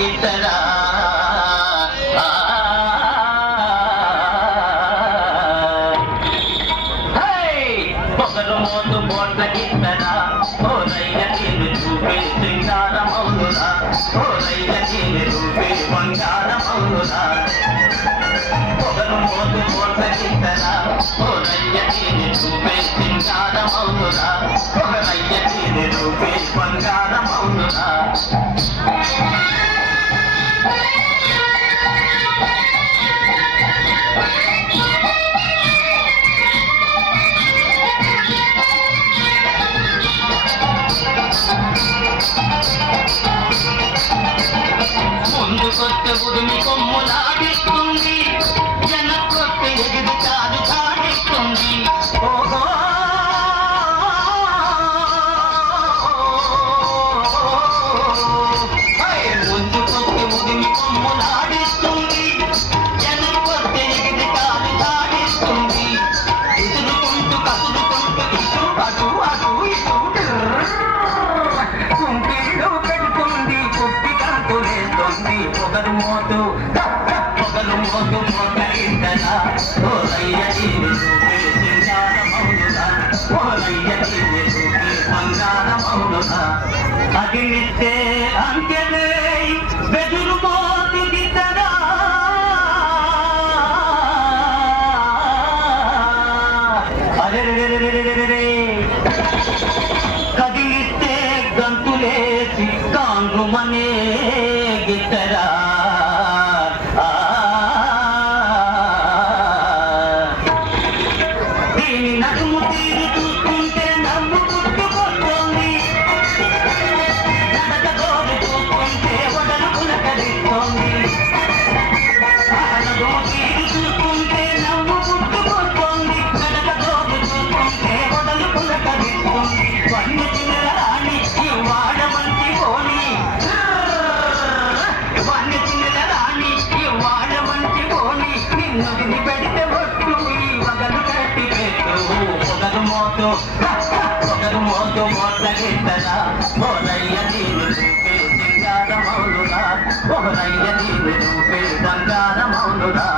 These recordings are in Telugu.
గిట్టరా పొగరు మోతు బోట్ల గిట్టరా ఓ రయ్య తీరు చూపే సింగారమౌనురా ఓ రయ్య తీరు చూపే బంగారమౌనురా పొగరు మోతు బోట్ల గిట్టరా ఓ రయ్య తీరు చూపే సింగారమౌనురా ఓ రయ్య తీరు చూపే బంగారమౌనురా ముందుకొత్త ఉడిమి కొమ్ములాడిస్తుంది వెనక్కొత్త ఎగిరి కాదు చాడిస్తుంది ఓహో ముందుకొత్త ఉడిమి కొమ్ములాడిస్తుంది వెనక్కొత్త ఎగిరి కాదు చాడిస్తుంది ఎదురుకుంటూ కసురుకుంటూ ఇటు అటు అటు ఇటు కుంపీడు పెడుతుంది కుప్పి కాకులేస్తుంది పొగరు మోతు మొక్క ఇంటనా ఓ రయ్య తీరు చూపే సింగారమౌనురా ఓ రయ్య తీరు చూపే బంగారమౌనురా అగిలిస్తే అంకెలే బెదురు మోతు గిట్టరా అరే కదిలిస్తే గంతులేసి కాంగుమనే గిట్టరా దీని నడుము తీరు చూస్తుంటే నవ్వు పుట్టుకొస్తోంది నడక గోడు చూస్తుంటే వడలు పులకరిస్తోంది నడుము తీరు చూస్తుంటే నవ్వు పుట్టుకొస్తోంది నడక గోడు చూస్తుంటే వడలు పులకరిస్తోంది వన్య చిన్నరాణి ఇవాడ మంచి పోని వన్య చిన్నరాణి ఇవాడ మంచి పోని నిన్ను విని పెడితే ఒట్టు ఈ వగలు కట్టి పెట్టు పొగరు మోతు మోట్ల గిట్టరా ఓ రయ్య తీరు చూపే సింగారమౌనురా ఓ రయ్య తీరు చూపే బంగారమౌనురా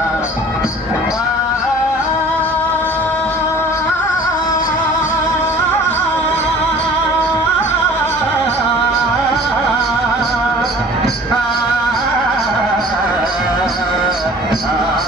ah